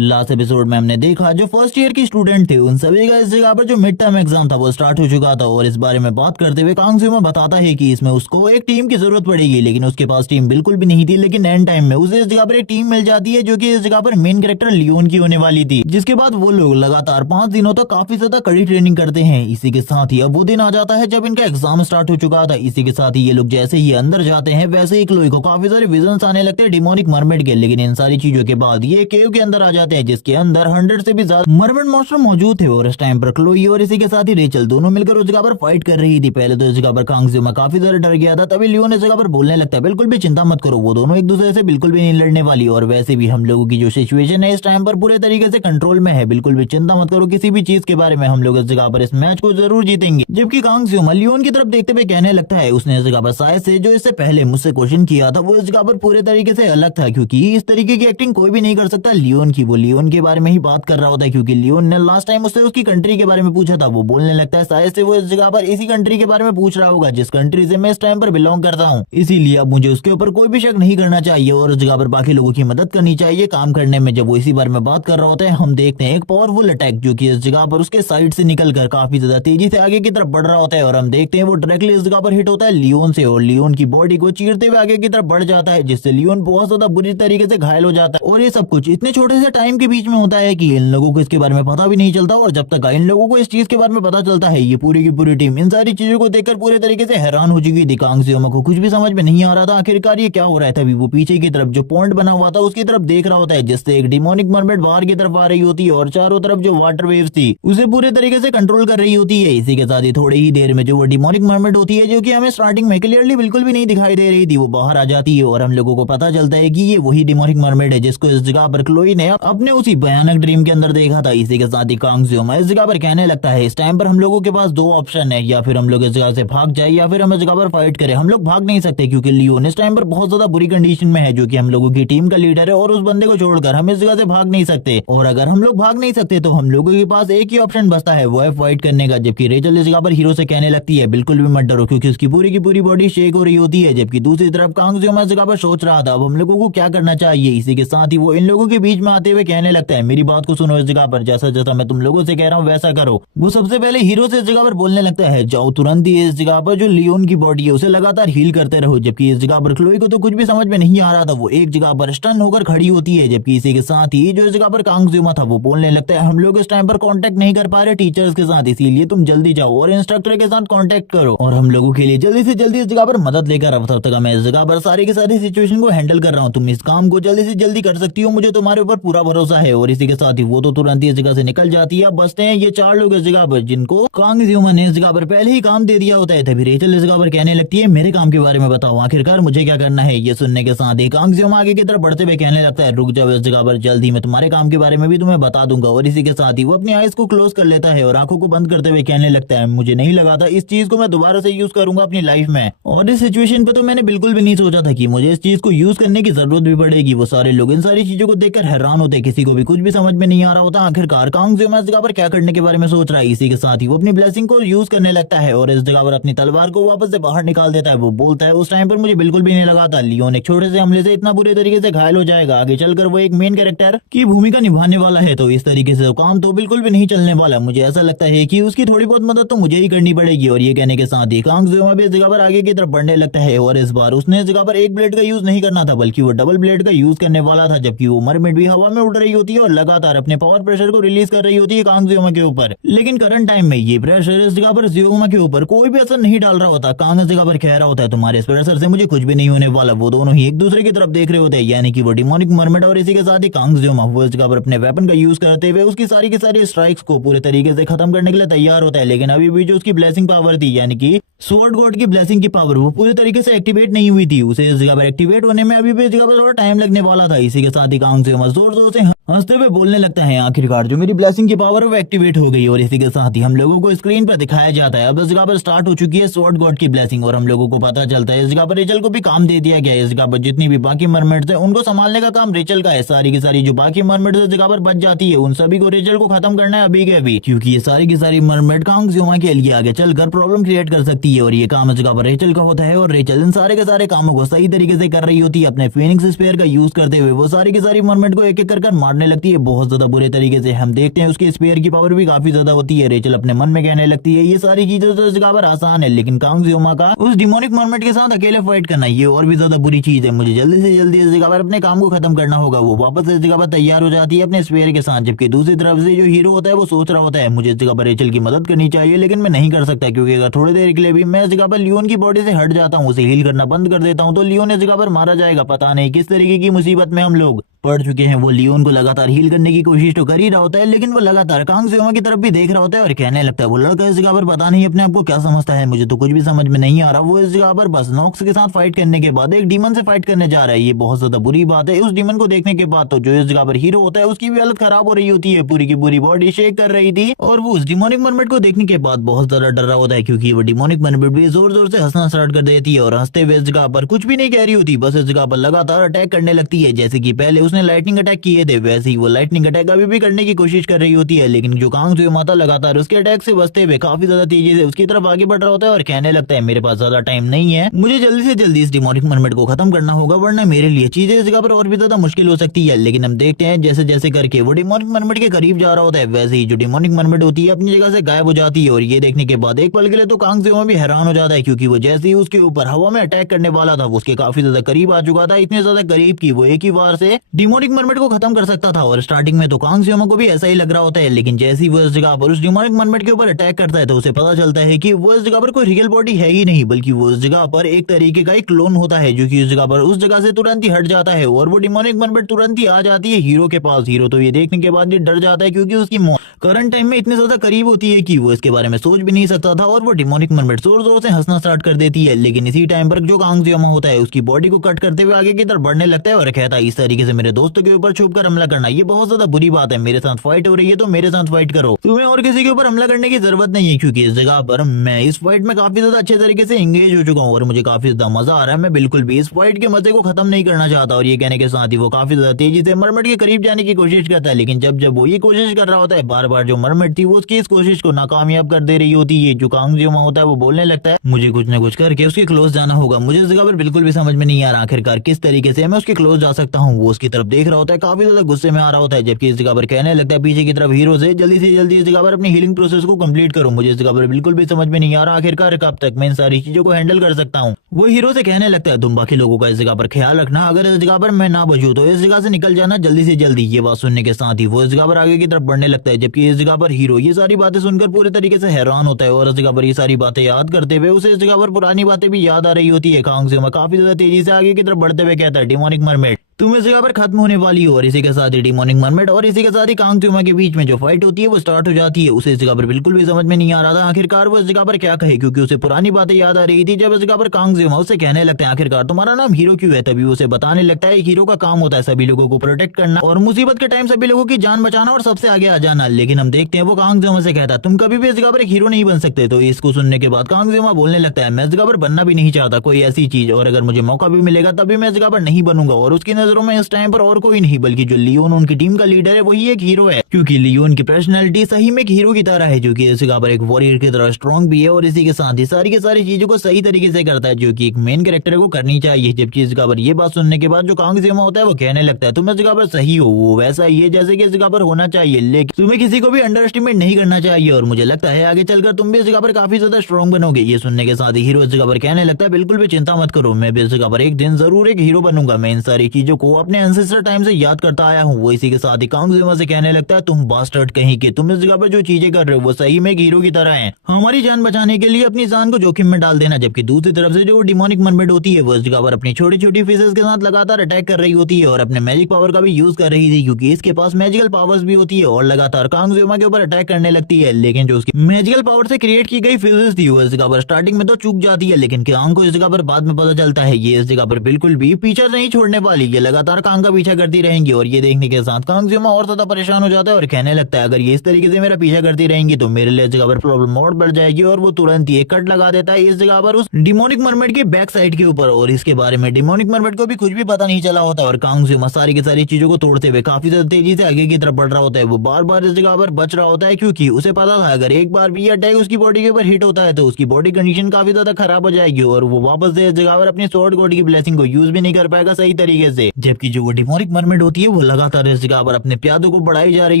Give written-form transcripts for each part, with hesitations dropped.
Last episode में हमने देखा जो फर्स्ट ईयर की स्टूडेंट थे उन सभी का इस जगह पर जो मिड टर्म एग्जाम था वो स्टार्ट हो चुका था। और इस बारे में बात करते हुए कांग जियोमा बताता है कि इसमें उसको एक टीम की जरूरत पड़ेगी, लेकिन उसके पास टीम बिल्कुल भी नहीं थी। लेकिन एंड टाइम में उसे इस जगह पर एक टीम मिल जाती है जो कि इस जगह पर मेन कैरेक्टर लियोन की होने वाली थी, जिसके बाद वो लोग लगातार 5 दिनों तक काफी ज्यादा कड़ी ट्रेनिंग करते हैं। इसी के साथ ही अब वो दिन आ जाता है जब इनका एग्जाम स्टार्ट हो चुका था। इसी के साथ ही ये लोग जैसे ही अंदर जाते हैं वैसे ही क्लोई को काफी सारे विजन्स आने लगते हैं डिमोनिक मरमेड के। लेकिन इन सारी चीजों के बाद ये केव के अंदर आ जाते हैं जिसके अंदर 100 से भी ज्यादा मरमेड मॉन्स्टर मौजूद थे। और इस टाइम पर क्लोई और इसी के साथ ही रेचल दोनों मिलकर उस जगह पर फाइट कर रही थी। पहले तो इस जगह पर कांग जियोमा काफी ज्यादा डर गया था, तभी लियोन इस जगह पर बोलने लगता है बिल्कुल भी चिंता मत करो, वो दोनों एक दूसरे से बिल्कुल भी नहीं लड़ने वाली। और वैसे भी हम लोगों की जो सिचुएशन है इस टाइम पर पूरे तरीके से कंट्रोल में है, बिल्कुल भी चिंता मत करो किसी भी चीज के बारे में, हम लोग इस जगह पर इस मैच को जरूर जीतेंगे। जबकि कांग जियोमा लियोन की तरफ देखते हुए कहने लगता है उसने इस जगह पर शायद से जो इससे पहले मुझसे क्वेश्चन किया था वो इस जगह पर पूरे तरीके से अलग था, क्योंकि इस तरीके की एक्टिंग कोई भी नहीं कर सकता लियोन की। वो लियोन के बारे में ही बात कर रहा होता है, क्योंकि लियोन ने लास्ट टाइम उससे उसकी कंट्री के बारे में पूछा था। वो बोलने लगता है शायद से वो इस जगह पर इसी कंट्री के बारे में पूछ रहा होगा जिस कंट्री से मैं इस टाइम पर बिलोंग करता हूँ, इसीलिए अब मुझे उसके ऊपर कोई भी शक नहीं करना चाहिए और उस जगह पर बाकी लोगों की मदद करनी चाहिए काम करने में। जब वो इसी बारे में बात कर रहा होता है हम देखते हैं एक पावरफुल अटैक जो कि इस जगह पर उसके साइड से निकलकर काफी ज्यादा तेजी से आगे की तरफ बढ़ रहा होता है। और हम देखते हैं वो डायरेक्टली इस जगह पर हिट होता है लियोन से और लियोन की बॉडी को चीरते हुए आगे की तरफ बढ़ जाता है, जिससे लियोन बहुत ज्यादा बुरी तरीके से घायल हो जाता है। और ये सब कुछ इतने छोटे से टाइम के बीच में होता है कि इन लोगों को इसके बारे में पता भी नहीं चलता। और जब तक इन लोगों को इस चीज के बारे में पता चलता है ये पूरी की पूरी टीम इन सारी चीजों को देखकर पूरे तरीके से हैरान हो चुकी थी। कांग जियोमा को कुछ भी समझ में नहीं आ रहा था आखिरकार ये क्या हो रहा है। तभी वो पीछे की तरफ जो पॉइंट बना हुआ था उसकी तरफ देख रहा होता है, जिससे एक डिमोनिक मरमेड बाहर की तरफ आ रही होती है और चारों तरफ जो वाटर वेव्स थी उसे पूरे तरीके से कंट्रोल कर रही होती है। इसी के साथ ही थोड़ी ही देर में जो वो डिमोनिक मरमेड होती है जो कि हमें स्टार्टिंग में क्लियरली बिल्कुल भी नहीं दिखाई दे रही थी वो बाहर आ जाती है और हम लोगों को पता चलता है कि ये वही डिमोनिक मरमेड है जिसको इस जगह पर क्लोई ने अपने उसी भयानक ड्रीम के अंदर देखा था। इसी के साथ ही कांग जियोमा इस जगह पर कहने लगता है इस टाइम पर हम लोगों के पास 2 ऑप्शन है, या फिर हम लोग इस जगह से भाग जाए या फिर हम इस जगह पर फाइट करें। हम लोग भाग नहीं सकते क्योंकि लियोन इस टाइम पर बहुत ज्यादा बुरी कंडीशन में है जो कि हम लोगों की टीम का लीडर है और उस बंदे को छोड़कर हम इस जगह से भाग नहीं सकते। और अगर हम लोग भाग नहीं सकते तो हम लोगों के पास एक ही ऑप्शन बचता है वो है फाइट करने का। जबकि रेचल इस जगह पर हीरो से कहने लगती है बिल्कुल भी मत डरो, क्योंकि उसकी पूरी की पूरी बॉडी शेक हो रही होती है। जबकि दूसरी तरफ कांग जियोमा इस जगह पर सोच रहा था अब हम लोगों को क्या करना चाहिए। इसी के साथ ही वो इन लोगों के बीच में आते हुए कहने लगता है मेरी बात को सुनो, इस जगह पर जैसा जैसा मैं तुम लोगों से कह रहा हूँ वैसा करो। वो सबसे पहले हीरो से इस जगह पर बोलने लगता है जाओ तुरंत ही इस जगह पर जो लियोन की बॉडी है उसे लगातार हील करते रहो। जबकि इस जगह पर क्लोई को तो कुछ भी समझ में नहीं आ रहा था, वो एक जगह पर स्टन होकर खड़ी होती है। जबकि इसी के साथ ही जो इस जगह पर कांग जियोमा था वो बोलने लगता है हम लोग इस टाइम पर कांटेक्ट नहीं कर पा रहे टीचर्स के साथ, इसीलिए तुम जल्दी जाओ और इंस्ट्रक्टर के साथ कांटेक्ट करो और हम लोगों के लिए जल्दी से जल्दी इस जगह पर मदद लेकर अब तक मैं इस जगह पर सारी की सारी सिचुएशन को हैंडल कर रहा हूँ, तुम इस काम को जल्दी से जल्दी कर सकती हो, मुझे तुम्हारे ऊपर पूरा भरोसा है। और इसी के साथ ही वो तो तुरंत ही इस जगह से निकल जाती है। बचते हैं ये 4 लोग इस जगह पर जिनको कांग जियोमा ने इस जगह पर पहले ही काम दे दिया होता है। तभी रेचल इस जगह पर कहने लगती है मेरे काम के बारे में बताओ आखिरकार मुझे क्या करना है। ये सुनने के साथ ही कांग जियोमा आगे की तरफ बढ़ते हुए कहने लगता है रुक जाओ, इस जगह पर जल्दी मैं तुम्हारे काम के बारे में भी तुम्हें बता दूंगा। और इसी के साथ ही वो अपनी आईज को क्लोज कर लेता है और आंखों को बंद करते हुए कहने लगता है मुझे नहीं लगा था इस चीज को मैं दोबारा से यूज करूंगा अपनी लाइफ में, और इस सिचुएशन पे तो मैंने बिल्कुल भी नहीं सोचा था कि मुझे इस चीज को यूज करने की जरूरत भी पड़ेगी। वो सारे लोग इन सारी चीजों को देखकर हैरान होते, किसी को भी कुछ भी समझ में नहीं आ रहा होता आखिरकार कांग जियोमा इस जगह पर क्या करने के बारे में सोच रहा है। इसी के साथ ही वो अपनी ब्लेसिंग को यूज करने लगता है और इस जगह पर अपनी तलवार को वापस से बाहर निकाल देता है। वो बोलता है उस टाइम पर मुझे बिल्कुल भी नहीं लगा था लियोन एक छोटे से हमले से इतना बुरे तरीके से घायल हो जाएगा, आगे चलकर वो एक मेन कैरेक्टर की भूमिका निभाने वाला है, तो इस तरीके से काम तो बिल्कुल भी नहीं चलने वाला। मुझे ऐसा लगता है कि उसकी थोड़ी बहुत मदद तो मुझे ही करनी पड़ेगी। और ये कहने के साथ ही कांग जियोमा भी इस जगह पर आगे की तरफ बढ़ने लगता है और इस बार उसने इस जगह पर एक ब्लेड का यूज नहीं करना था बल्कि वो डबल ब्लेड का यूज करने वाला था। जबकि वो मरमेड भी हवा में उड़ रही होती है और लगातार अपने पावर प्रेशर को रिलीज कर रही होती है कांग जियोमा के ऊपर। लेकिन करंट टाइम में ये प्रेशर इस जगह पर जियोमा के ऊपर कोई भी असर नहीं डाल रहा होता। कांग इस जगह पर कह रहा होता है तुम्हारे इस प्रेशर से मुझे कुछ भी नहीं होने वाला। वो दोनों ही एक दूसरे की तरफ देख रहे होते हैं, यानी कि वो डिमोनिक मरमेड और इसी के साथ ही कांग जियोमा वो इस जगह पर अपने वेपन का यूज करते हुए उसकी सारी की सारी स्ट्राइक्स को पूरे तरीके से खत्म करने के लिए तैयार होता है। लेकिन अभी भी जो उसकी ब्लेसिंग पावर थी यानी कि स्वॉर्ड गॉड की ब्लेसिंग की पावर वो पूरी तरीके से एक्टिवेट नहीं हुई थी, उसे इस जगह पर एक्टिवेट होने में अभी भी इस जगह पर थोड़ा टाइम लगने वाला था। इसी के साथ ही कांग जियोमा जोर जोर से हंसते हुए बोलने लगता है आखिरकार जो मेरी ब्लेसिंग की पावर है वो एक्टिवेट हो गई। और इसी के साथ ही हम लोगों को स्क्रीन पर दिखाया जाता है अब इस जगह पर स्टार्ट हो चुकी है स्वॉर्ड गॉड की ब्लेसिंग और हम लोगों को पता चलता है इस जगह पर रेचल को भी काम दे दिया गया है। इस जगह पर जितनी भी बाकी मरमेड्स है उनको संभालने का काम रेचल का है। सारी की सारी जो बाकी मरमेड्स इस जगह पर बच जाती है उन सभी को रेचल को खत्म करना है अभी के अभी, क्योंकि ये सारी की सारी मरमेड कांग जियोमा के लिए आगे चलकर प्रॉब्लम क्रिएट कर सकती है। और ये काम इस जगह पर रेचल का होता है और रेचल इन सारे के सारे कामों को सही तरीके से कर रही होती है। अपने फीनिक्स स्फीयर का यूज करते हुए वो सारी की सारी मरमेड को एक एक कर मारने बढ़ने लगती है बहुत ज्यादा बुरे तरीके से। हम देखते हैं उसके स्पेयर की पावर भी काफी ज्यादा होती है। रेचल अपने मन में कहने लगती है ये सारी चीजें तो इस जगह पर आसान है, लेकिन कांग जियोमा का उस डिमोनिक मर्मेड के साथ अकेले फाइट करना ये और भी ज्यादा बुरी चीज है। मुझे जल्दी से जल्दी इस जगह पर अपने काम को खत्म करना होगा। वो वापस इस जगह पर तैयार हो जाती है अपने स्पेयर के साथ, जबकि दूसरी तरफ से जो हीरो होता है वो सोच रहा होता है मुझे इस जगह पर रेचल की मदद करनी चाहिए, लेकिन मैं नहीं कर सकता क्योंकि अगर थोड़ी देर के लिए भी मैं इस जगह पर लियोन की बॉडी से हट जाता हूँ, उसे हील करना बंद कर देता हूँ, तो लियोन इस जगह पर मारा जाएगा। पता नहीं किस तरीके की मुसीबत में हम लोग पड़ चुके हैं। वो लियोन को लगातार हील करने की कोशिश तो कर ही रहा होता है, लेकिन वो लगातार कांग जियोमा की तरफ भी देख रहा होता है और कहने लगता है वो लड़का इस जगह पर पता नहीं अपने आप को क्या समझता है, मुझे तो कुछ भी समझ में नहीं आ रहा। वो इस जगह पर बस नॉक्स के साथ फाइट करने के बाद एक डीमन से फाइट करने जा रहा है। ये बहुत ज्यादा बुरी बात है। उस डीमन को देखने के बाद तो जो इस जगह पर हीरो होता है उसकी भी हालत खराब हो रही होती है, पूरी की पूरी बॉडी शेक कर रही थी। और वो उस डिमोनिक मर्मेड को देखने के बाद बहुत ज्यादा डर रहा होता है क्योंकि वो डिमोनिक मर्मेड भी जोर जोर से हंसना स्टार्ट कर देती है और हंसते हुए इस जगह पर कुछ भी नहीं कह रही होती, बस इस जगह पर लगातार अटैक करने लगती है। जैसे कि पहले उसने लाइटनिंग अटैक किए थे वैसे ही वो लाइटनिंग अटैक अभी भी करने की कोशिश कर रही होती है, लेकिन जो कांग जियोमा था लगातार उसके अटैक से बचते हुए काफी ज्यादा तेजी से उसकी तरफ आगे बढ़ रहा होता है और कहने लगता है मेरे पास ज्यादा टाइम नहीं है, मुझे जल्दी से जल्दी इस डिमोनिक मर्मेड को खत्म करना होगा वरना मेरे लिए चीजें इस जगह पर और भी ज्यादा मुश्किल हो सकती है। लेकिन हम देखते हैं जैसे जैसे करके वो डिमोनिक मर्मेड के करीब जा रहा होता है वैसे ही जो डिमोनिक मर्मेड होती है अपनी जगह से गायब हो जाती है। और ये देखने के बाद एक पल के लिए तो कांग जियोमा भी हैरान हो जाता है क्योंकि वो जैसे ही उसके ऊपर हवा में अटैक करने वाला था वो उसके काफी ज्यादा करीब आ चुका था, इतने ज्यादा करीब की वो एक ही बार से डिमोनिक मर्मेड को खत्म कर सकता था। और स्टार्टिंग में तो कांग जियोमा को भी ऐसा ही लग रहा होता है, लेकिन जैसे ही वो इस जगह पर उस डिमोनिक मर्मेड के ऊपर अटैक करता है तो उसे पता चलता है कि वो इस जगह पर कोई रियल बॉडी है ही नहीं, बल्कि वो इस जगह पर एक तरीके का एक क्लोन होता है जो कि इस जगह पर उस जगह से तुरंत ही हट जाता है और वो डिमोनिक मर्मेड तुरंत ही आ जाती है हीरो के पास। हीरो तो ये देखने के बाद ये डर जाता है क्योंकि उसकी मौत करंट टाइम में इतने ज्यादा करीब होती है कि वो इसके बारे में सोच भी नहीं सकता था। और वो डिमोनिक मर्मेड जोर जोर से हंसना स्टार्ट कर देती है, लेकिन इसी टाइम पर जो कांग जियोमा होता है उसकी बॉडी को कट करते हुए आगे की तरफ बढ़ने लगता है और कहता है इस तरीके से मेरे दोस्तों के ऊपर छुप कर हमला करना ये बहुत ज्यादा बुरी बात है, मेरे साथ फाइट हो रही है तो मेरे साथ फाइट करो, तुम्हें और किसी के ऊपर हमला करने की जरूरत नहीं है क्योंकि इस जगह पर मैं इस फाइट में काफी ज्यादा अच्छे तरीके से एंगेज हो चुका हूँ और मुझे काफी ज्यादा मजा आ रहा है, मैं बिल्कुल भी इस फाइट के मजे को खत्म नहीं करना चाहता। और ये कहने के साथ ही वो काफी ज्यादा तेजी से मरमट के करीब जाने की कोशिश करता है, लेकिन जब जब वो ये कोशिश कर रहा होता है बार बार जो मरमट थी वो उसकी इस कोशिश को नाकामयाब कर दे रही होती है। जो कांग जियोमा होता है वो बोलने लगता है मुझे कुछ न कुछ करके उसके क्लोज जाना होगा, मुझे इस जगह पर बिल्कुल भी समझ में नहीं आ रहा आखिरकार किस तरीके से मैं उसके क्लोज जा सकता हूँ। वो उसकी तरफ देख रहा होता है काफी ज्यादा गुस्से में आ रहा होता है, जबकि इस जगह पर कहने लगता है पीछे की तरफ हीरो से जल्दी इस जगह पर अपनी हीलिंग प्रोसेस को कंप्लीट करो, मुझे इस जगह पर बिल्कुल भी समझ में नहीं आ रहा आखिरकार कब तक मैं इन सारी चीजों को हैंडल कर सकता हूँ। वो हीरो से कहने लगता है तुम बाकी लोगों का इस जगह पर ख्याल रखना, अगर इस जगह पर मैं ना बचूं तो इस जगह से निकल जाना जल्दी से जल्दी। ये बात सुनने के साथ ही वो इस जगह पर आगे की तरफ बढ़ने लगता है, जबकि इस जगह पर हीरो ये सारी बातें सुनकर पूरे तरीके से हैरान होता है और इस जगह पर ये सारी बातें याद करते हुए उसे इस जगह पर पुरानी बातें भी याद आ रही होती है। कांग जियोमा काफी ज्यादा तेजी से आगे की तरफ बढ़ते हुए कहता है डिमोनिक मर्मेड तुम इस जगह पर खत्म होने वाली हो। और इसी के साथ ही डिमोनिक मर्मेड और इसी के साथ ही कांग जियोमा के बीच में जो फाइट होती है वो स्टार्ट हो जाती है। उसे इस जगह पर बिल्कुल भी समझ में नहीं आ रहा था आखिरकार वो इस जगह पर क्या कहे, क्योंकि उसे पुरानी बातें याद आ रही थी। जब इस जगह पर कांग जियोमा उससे कहने लगते हैं आखिरकार तुम्हारा नाम हीरो क्यों है, तभी उसे बताने लगता है हीरो का काम होता है सभी लोगों को प्रोटेक्ट करना और मुसीबत के टाइम सभी लोगों की जान बचाना और सबसे आगे आ जाना। लेकिन हम देखते हैं वो कांग जियोमा से कहता है तुम कभी भी इस जगह पर एक हीरो नहीं बन सकते। तो इसको सुनने के बाद कांग जियोमा बोलने लगता है मैं इस जगह पर बनना भी नहीं चाहता कोई ऐसी चीज, और अगर मुझे मौका भी मिलेगा तभी मैं इस जगह पर नहीं बनूंगा। और उसकी नजरों में इस टाइम पर और कोई नहीं बल्कि जो लियोन उनकी टीम का लीडर है वही एक हीरो है, क्योंकि लियोन की पर्सनैलिटी सही में एक हीरो की तरह है जो कि इस जगह पर एक वॉरियर की तरह स्ट्रॉन्ग भी है और इसी के साथ ही सारी की सारी चीजों को सही तरीके से करता है जो कि एक मेन कैरेक्टर को करनी चाहिए। जबकि इस जगह पर ये बात सुनने के बाद जो कांग जियोमा होता है वो कहने लगता है तुम इस जगह पर सही हो, वो वैसा ही है जैसे कि इस जगह पर होना चाहिए, लेकिन तुम्हें किसी को भी अंडर एस्टिमेट नहीं करना चाहिए और मुझे लगता है आगे चलकर तुम भी इस जगह पर काफी ज्यादा स्ट्रॉन्ग बनोगे। ये सुनने के साथ ही हीरो इस जगह पर कहने लगता है बिल्कुल भी चिंता मत करो, मैं भी इस जगह पर एक दिन जरूर एक हीरो बनूंगा, मैं इन सारी चीजों को अपने एंसेस्टर टाइम से याद करता आया हूँ। वो इसी के साथ ही कांग जियोमा से कहने लगता है तुम बास्टर्ड कहीं के, तुम इस जगह पर जो चीजें कर रहे हो वो सही में एक हीरो की तरह है, हमारी जान बचाने के लिए अपनी जान को जोखिम में डाल देना। जबकि दूसरी तरफ से जो डिमोनिक मर्मेड होती है वो इस जगह पर अपनी छोटी छोटी फिशेस के साथ लगातार अटैक कर रही होती है और अपने मैजिक पावर का भी यूज कर रही थी क्योंकि इसके पास मैजिकल पावर्स भी होती है और लगातार कांग जियोमा के ऊपर अटैक करने लगती है। लेकिन जो उसकी मैजिकल पावर से क्रिएट की गई फिशेस थी वो इस जगह पर स्टार्टिंग में तो चूक जाती है, लेकिन कांग को इस जगह पर बाद में पता चलता है ये इस जगह पर बिल्कुल भी पीछा नहीं छोड़ने वाली, ये लगातार कांग का पीछा करती रहेंगी। और ये देखने के साथ कांग जियोमा और ज्यादा परेशान हो जाता है और कहने लगता है अगर ये इस तरीके से मेरा पीछा करती रहेंगी तो मेरे लिए इस जगह पर प्रॉब्लम और बढ़ जाएगी। और वो तुरंत ही एक कट लगा देता है इस जगह पर उस डिमोनिक मर्मेड के बैक साइड के ऊपर और इसके बारे में डिमोनिक मर्मेड को भी कुछ भी पता नहीं चला होता और कांग जियोमा सारी की सारी चीजों को तोड़ते हुए काफी ज्यादा तेजी से आगे की तरफ बढ़ रहा होता है। वो बार बार इस जगह पर बच रहा होता है क्योंकि उसे पता था अगर एक बार भी अटैक उसकी बॉडी के ऊपर हिट होता है तो उसकी बॉडी कंडीशन काफी ज्यादा खराब हो जाएगी और वो वापस से इस जगह पर अपनी स्वॉर्ड गॉड की ब्लेसिंग को यूज भी नहीं कर पाएगा सही तरीके से। से। जबकि जो वो डिमोनिक मरमेड होती है वो लगातार इस जगह पर अपने प्यादों को बढ़ाई जा रही